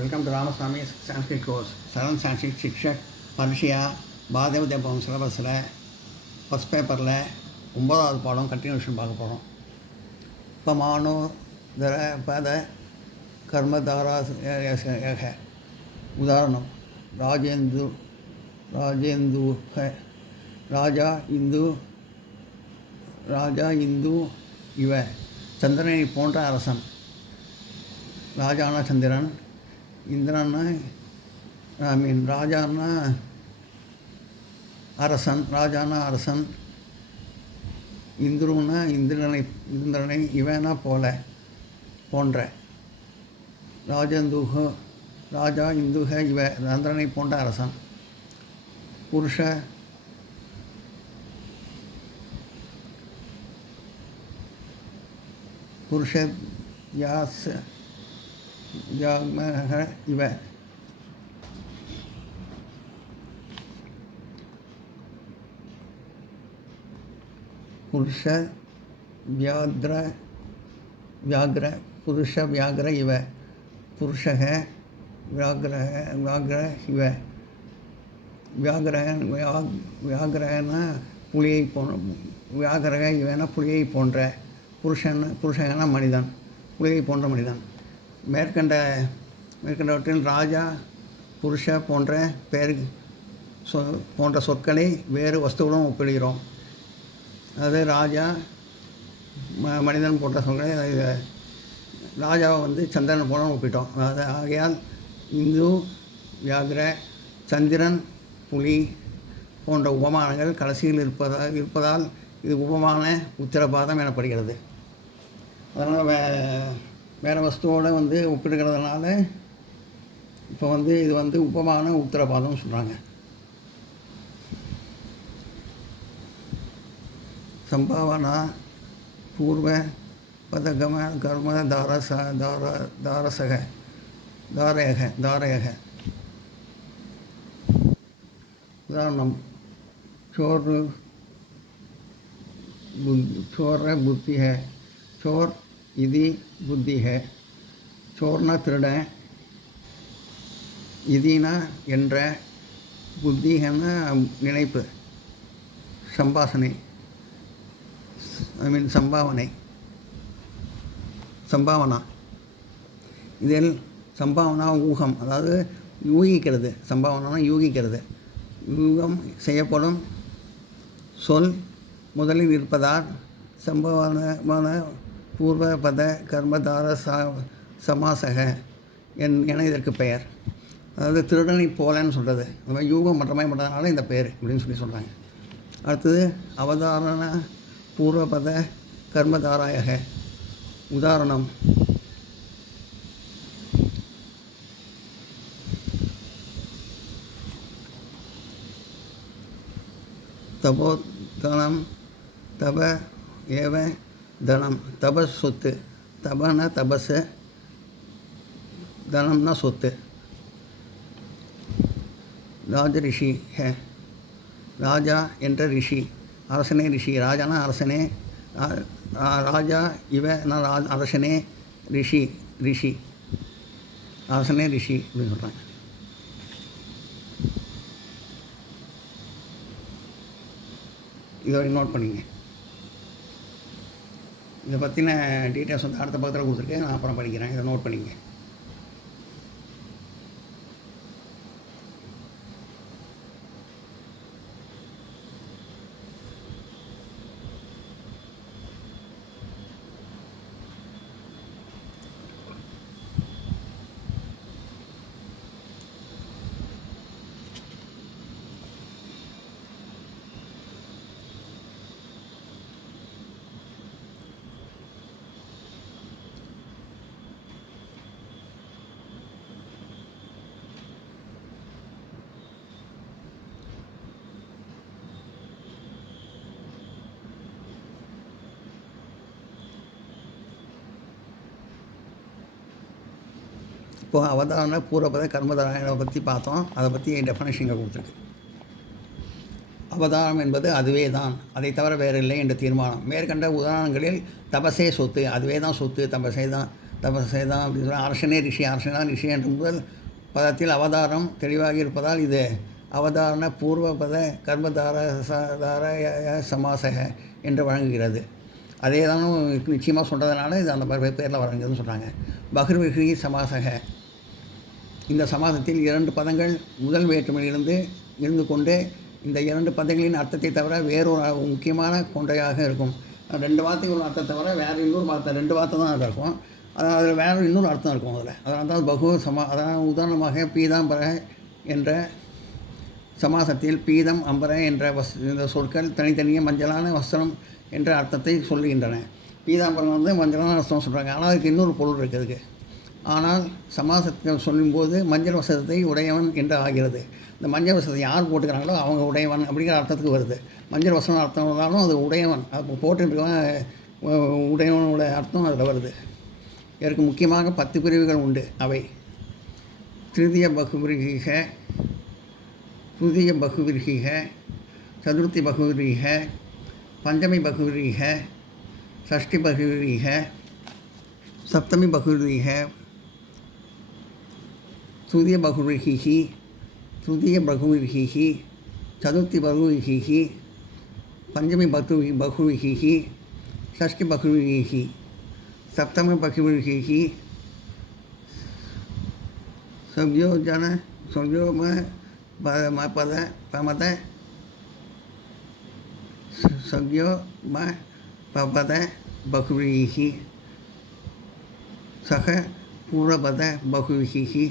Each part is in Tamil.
Welcome to Ramaswamy Sanskrit course. Saran Sanskrit Shikshak Parishya Bhadev Debam சிலபஸில் ஃபஸ்ட் பேப்பரில் 9வது பாடம் கண்டினியூஷன் பார்க்க போகிறோம். இப்போ மானோ தர பத கர்மதாரா ஏக உதாரணம் ராஜேந்து ராஜா இந்து இவ சந்திரனை போன்ற அரசன். ராஜானா சந்திரன், இந்திரன்னா ராஜானா அரசன், அரசன், இந்திரனை இவனா போன்ற. ராஜா இந்துக இவ சந்திரனை போன்ற அரசன். புருஷ இவ புருஷ வியாக்ர இவ புருஷக வியாக்ர இவ வியாகிரகனா புலியை போன்ற. வியாகிரக இவனா புலியை போன்ற. புருஷகனா மனிதன், புலியை போன்ற மனிதன். மேற்கண்டவற்றில் ராஜா புருஷ போன்ற போன்ற சொற்களை வேறு வஸ்துவுடன் ஒப்பிடுகிறோம். அதாவது ராஜா மனிதன் போன்ற சொற்களை ராஜாவை சந்திரன் போல ஒப்பிட்டோம். அதாவது ஆகையால் இந்து வியாகிர சந்திரன் புலி போன்ற உபமானங்கள் கடைசியில் இருப்பதால் இது உபமான உத்தரபாதம் எனப்படுகிறது. அதனால் வேறு வஸ்துவோடு ஒப்பிடுகிறதுனால இப்போ இது உபமான உத்தரபாதம் சொல்கிறாங்க. சம்பாவனா பூர்வ பதகம கர்ம தாரயக உதாரணம் चोर बुद्धि है. चोर इति बुद्धि है. चोरना திருடன், இதினா என்ற, புத்தினா நினைப்பு, சம்பாவனா. இதில் சம்பாவனா ஊகம், அதாவது யூகிக்கிறது. சம்பாவனா யூகிக்கிறது. யூகம் செய்யப்படும் சொல் முதலில் இருப்பதால் சம்பவமான பூர்வ பத கர்மதார சமாசக என இதற்கு பெயர். அதாவது திருடனை போலன்னு சொல்கிறது. அந்த மாதிரி யூகம் மற்றமாய் பண்ணுறதுனால இந்த பெயர் அப்படின்னு சொல்கிறாங்க. அடுத்தது அவதாரண பூர்வபத கர்மதாராயக. உதாரணம் தபோதனம் தப ஏவ தனம். தபஸ் சொத்து. தபனா தபஸ், தனம்னா சொத்து. ராஜரிஷி ஹே. ராஜா என்ற ரிஷி, அரசனே ரிஷி. ராஜானா அரசனே. ராஜா இவனா அரசனே ரிஷி அரசனே ரிஷி அப்படின்னு சொல்கிறாங்க. இதை நோட் பண்ணிங்க. இதை பற்றின டீட்டெயில்ஸ் அடுத்த பக்கத்தில் கொடுத்துருக்கேன், நான் அப்புறம் படிக்கிறேன். இதை நோட் பண்ணிங்க. இப்போது அவதாரண பூர்வபத கர்மதாராயணை பற்றி பார்த்தோம். அதை பற்றி டெஃபனேஷன் இங்கே கொடுத்துருக்கு. அவதாரம் என்பது அதுவே தான், அதை தவிர வேறு இல்லை என்ற தீர்மானம். மேற்கண்ட உதாரணங்களில் தபசே சொத்து, அதுவே தான் சொத்து, தபசே தான் தபஸ் செய்தான் அப்படின்னு சொல்லி அரசனே ரிஷி, அரசனான் ரிஷி என்ற முதல் பதத்தில் அவதாரம் தெளிவாகி இருப்பதால் இது அவதாரண பூர்வபத கர்மதார சமாசக என்று வழங்குகிறது. அதே தான் நிச்சயமாக சொல்கிறதுனால இது அந்த பேரில் வழங்குதுன்னு சொல்கிறாங்க. பகிர்விகி சமாசக, இந்த சமாசத்தில் 2 பதங்கள் முதல் வேற்றுமையிலிருந்து இருந்து கொண்டு இந்த 2 பதங்களின் அர்த்தத்தை தவிர வேறொரு முக்கியமான கொண்டையாக இருக்கும். 2 வார்த்தைக்கு ஒரு அர்த்தத்தை தவிர வேறு இன்னொரு வார்த்தை 2 வார்த்தை தான் அதில் இருக்கும். அதில் வேறு இன்னொரு அர்த்தம் இருக்கும் அதில். அதனால தான் பகு அதான் உதாரணமாக பீதாம்பர என்ற சமாசத்தில் பீதம் அம்பர என்ற இந்த சொற்கள் தனித்தனியே மஞ்சளான வஸ்திரம் என்ற அர்த்தத்தை சொல்லுகின்றன. பீதாம்பரம் மஞ்சளான வஸ்திரம் சொல்கிறாங்க, ஆனால் அதுக்கு இன்னொரு பொருள் இருக்குது அதுக்கு. ஆனால் சமாசத்தில் சொல்லும்போது மஞ்சள் வசதத்தை உடையவன் என்று ஆகிறது. இந்த மஞ்சள் வசதத்தை யார் போட்டுக்கிறாங்களோ அவங்க உடையவன் அப்படிங்கிற அர்த்தத்துக்கு வருது. மஞ்சள் வசனம் அர்த்தம் வந்தாலும் அது உடையவன், அது போட்டுருக்கவன் உடையவனோட அர்த்தம் அதில் வருது. இதற்கு முக்கியமாக 10 பிரிவுகள் உண்டு. அவை திருதிய பகுவிரீக, துதிய பகுவிரீக, சதுர்த்தி பகுவிரீக, பஞ்சமி பகுவிரீக, ஷஷ்டி பகுவிரீக, சப்தமி பகுவிரீக, துதிய பகுவிரீகி, துதிய பகுவிரீகி, சதுர்த்தி பகுவிரீகி, பஞ்சமி பகுவிரீகி, ஷஷ்டி பகுவிரீகி, சப்தமி பகுவிரீகி, சவ்யோஜன சவ்யோம பத பமத சவ்யோம பபத பகுவிரீகி, சக பூர்வபத பகுவிரீகி,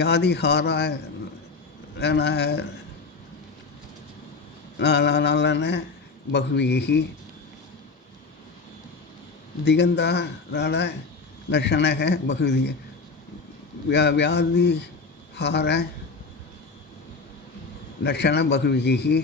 யாதிஹாரான பகுவிரீகி, திகந்தாரால லட்சணக பகுவிரீகி, வியாதிஹார லட்சண பகுவிரீகி,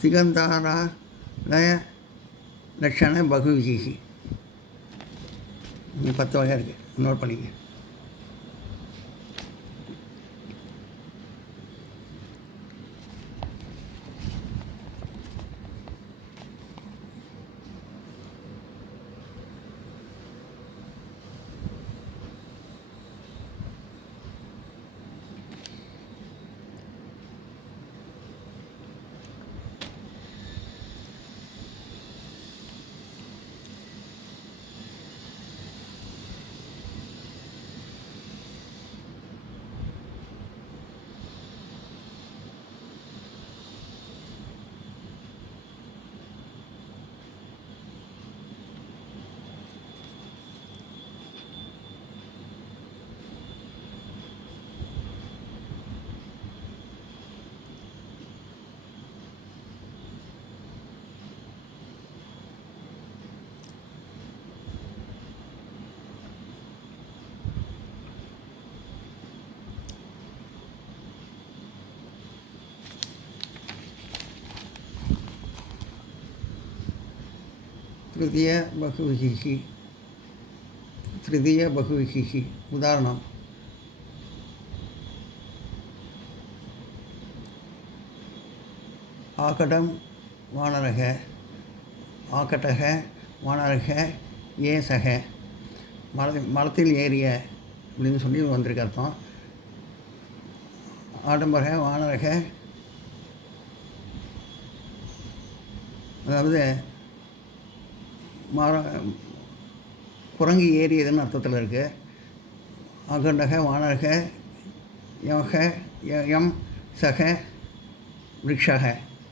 திகந்தாராலய லட்சண பகுவிரீகி. 10 வகை இருக்குது, நோட் பண்ணிக்க. திருதிய பகுவிகி உதாரணம். ஆகடம் வானரக, ஆகட்டக வானரக ஏசக, மரத்தில் ஏறிய அப்படின்னு சொல்லி வந்திருக்கு அர்த்தம். ஆடம்பர வானரக, அதாவது குரங்கு ஏறியதுன்னு அர்த்தத்தில் இருக்குது. அகண்டக வானரக யமக யம் சக விரக்ஷக,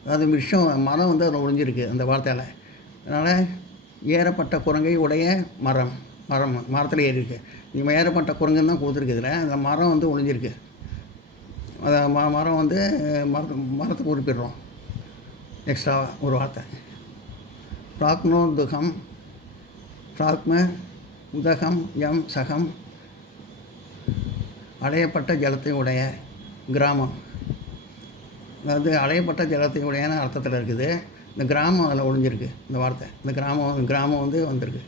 அதாவது விஷம் மரம் அதில் ஒழிஞ்சிருக்கு அந்த வார்த்தையில். அதனால் ஏறப்பட்ட குரங்கை உடைய மரத்தில் ஏறிருக்கு. இவன் ஏறப்பட்ட குரங்குன்னு தான் கொடுத்துருக்கு. இதில் அந்த மரம் ஒழிஞ்சிருக்கு. அதை மரம் மரத்தை குறிப்பிடுறோம் எக்ஸ்ட்ரா ஒரு வார்த்தை. பிராக்னோதுகம், பிராக்ம உதகம் யம் சகம், அடையப்பட்ட ஜலத்தை உடைய கிராமம், அதாவது அடையப்பட்ட ஜலத்தை உடையான அர்த்தத்தில் இருக்குது. இந்த கிராமம் அதில் ஒழிஞ்சிருக்கு இந்த வார்த்தை. இந்த கிராமம் வந்திருக்கு.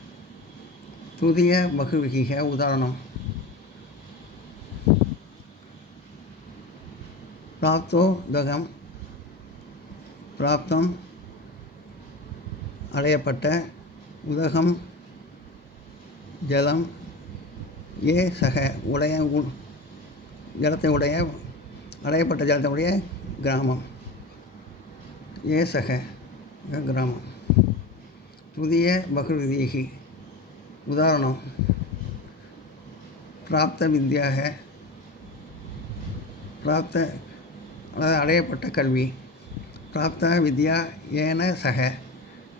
துதிய பகுவிகிக உதாரணம். பிராப்தோ தகம், பிராப்தம் அடையப்பட்ட உதகம் ஜலம் ஏ சக உடைய ஜலத்தை உடைய அடையப்பட்ட ஜலத்தை உடைய கிராமம் ஏ சக கிராமம். புதிய பகுவிதீகி உதாரணம் பிராப்த வித்யாக பிராப்த அதாவது அடையப்பட்ட கல்வி. பிராப்த வித்யா ஏன சக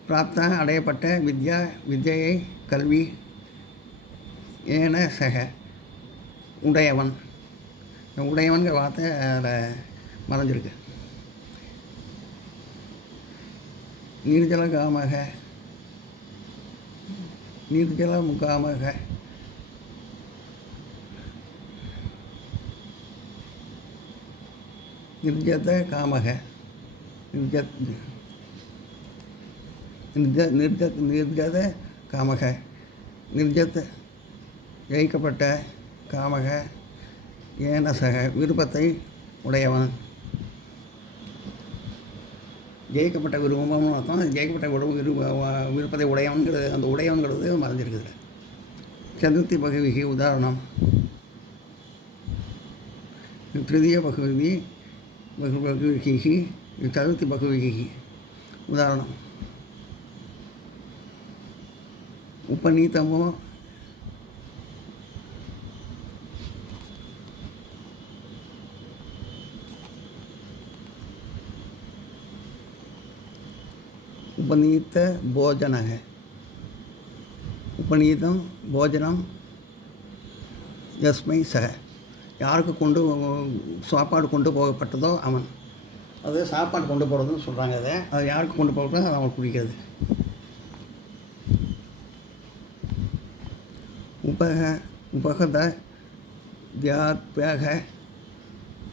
பிராப்த அடையப்பட்ட வித்யா வித்யை கல்வி ஏன சக உடையவன். உடையவன்கிற வார்த்தை அதில் மறைஞ்சிருக்கு. நீர்ஜலகாமக நீர்ஜல முகாமக நிர்ஜத காமக நிர்ஜத காமக நிர்ஜத் ஜெயிக்கப்பட்ட காமக ஏனசக விருப்பத்தை உடையவன். ஜெயிக்கப்பட்ட விருப்பம்னு அர்த்தம். ஜெயிக்கப்பட்ட விருப்பத்தை உடையவன்கிறது அந்த உடையவன்கிறது மறைஞ்சிருக்குது. சதுர்த்தி பகுவிகி உதாரணம் திருதிய பகுவி பகுவிகி சதுர்த்தி பகுவிகி உதாரணம் உபநீதமோ उपनीत भोजन है. उपनीतम भोजनम यस्मै सह யாருக்கு கொண்டு சாப்பாடு கொண்டு போகப்பட்டதோ அவன். அது சாப்பாடு கொண்டு போகிறதுன்னு சொல்கிறாங்க. அது யாருக்கு கொண்டு போகிறதோ அது அவன் குடிக்கிறது. உபகத தியாத்யாக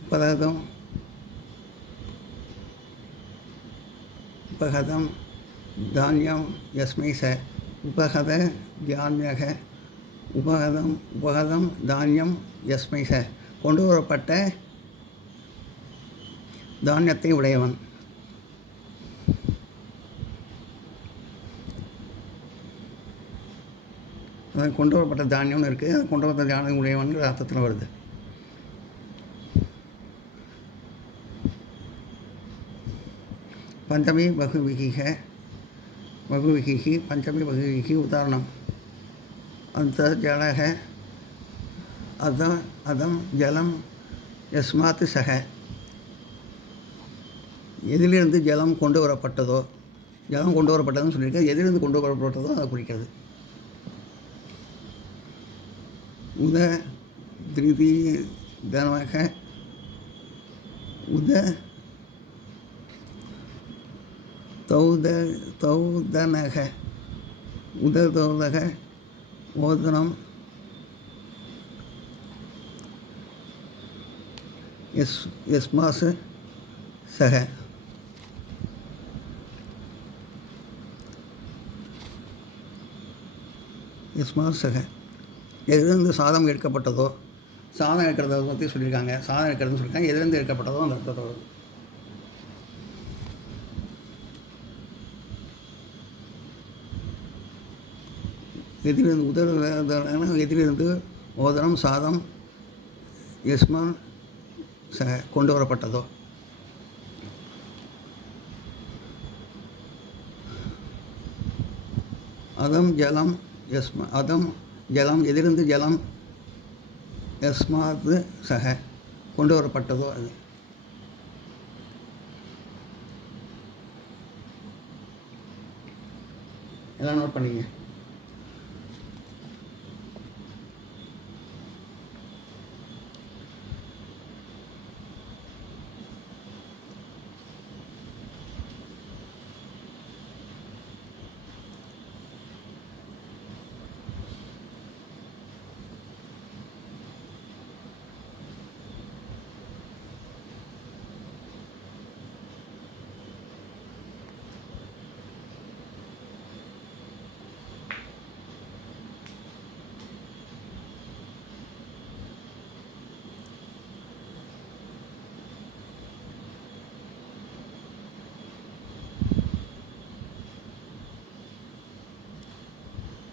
உபகதம் உபகதம் தானியம் யஸ்மை ச உபகத தியான்யக உபகதம் தானியம் யஸ்மை ச கொண்டு வரப்பட்ட தானியத்தை உடையவன். அது கொண்டு வரப்பட்ட தானியம்னு இருக்குது. அது கொண்டு வரப்பட்ட தானியம் உடையவன்கிற அர்த்தத்தில் வருது. பஞ்சமி பகுவிகி பஞ்சமி பகுவிகி உதாரணம் அந்த ஜலக அதம் ஜலம் யஸ்மாத் சக எதிலிருந்து ஜலம் கொண்டு வரப்பட்டதோ ஜலம் கொண்டு வரப்பட்டதுன்னு சொல்லியிருக்கேன். எதிலிருந்து கொண்டு வரப்பட்டதோ அதை குறிக்கிறது. உத திருதி தனக உத தௌதனக உததௌதக ஓதனம் யஸ்மாஸ் சக யஸ்மாஸ் சக எதிலிருந்து சாதம் எடுக்கப்பட்டதோ சாதம் எடுக்கிறத பற்றி சொல்லியிருக்காங்க. சாதம் எடுக்கிறதுன்னு சொல்லியிருக்காங்க. எதிலிருந்து எடுக்கப்பட்டதோ அந்த அர்த்தத்தோடு. எதிலிருந்து எதிலிருந்து ஓதனம் சாதம் யஸ்மான் ச கொண்டு வரப்பட்டதோ. அதம் ஜலம் எதிலிருந்து ஜலம் யஸ்மாத் சக கொண்டு வரப்பட்டதோ அது. எல்லாம் நோட் பண்ணிங்க.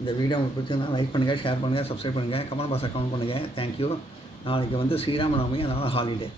இந்த வீடியோ உங்களுக்கு பிடிச்சிருந்தா லைக் பண்ணுங்கள், ஷேர் பண்ணுங்கள், சப்ஸ்கிரைப் பண்ணுங்கள், கமெண்ட் பாக்ஸில் கமெண்ட் பண்ணுங்கள். தேங்க்யூ. நாளைக்கு வந்து ஸ்ரீராம நவமி, அதனால் ஹாலிடே.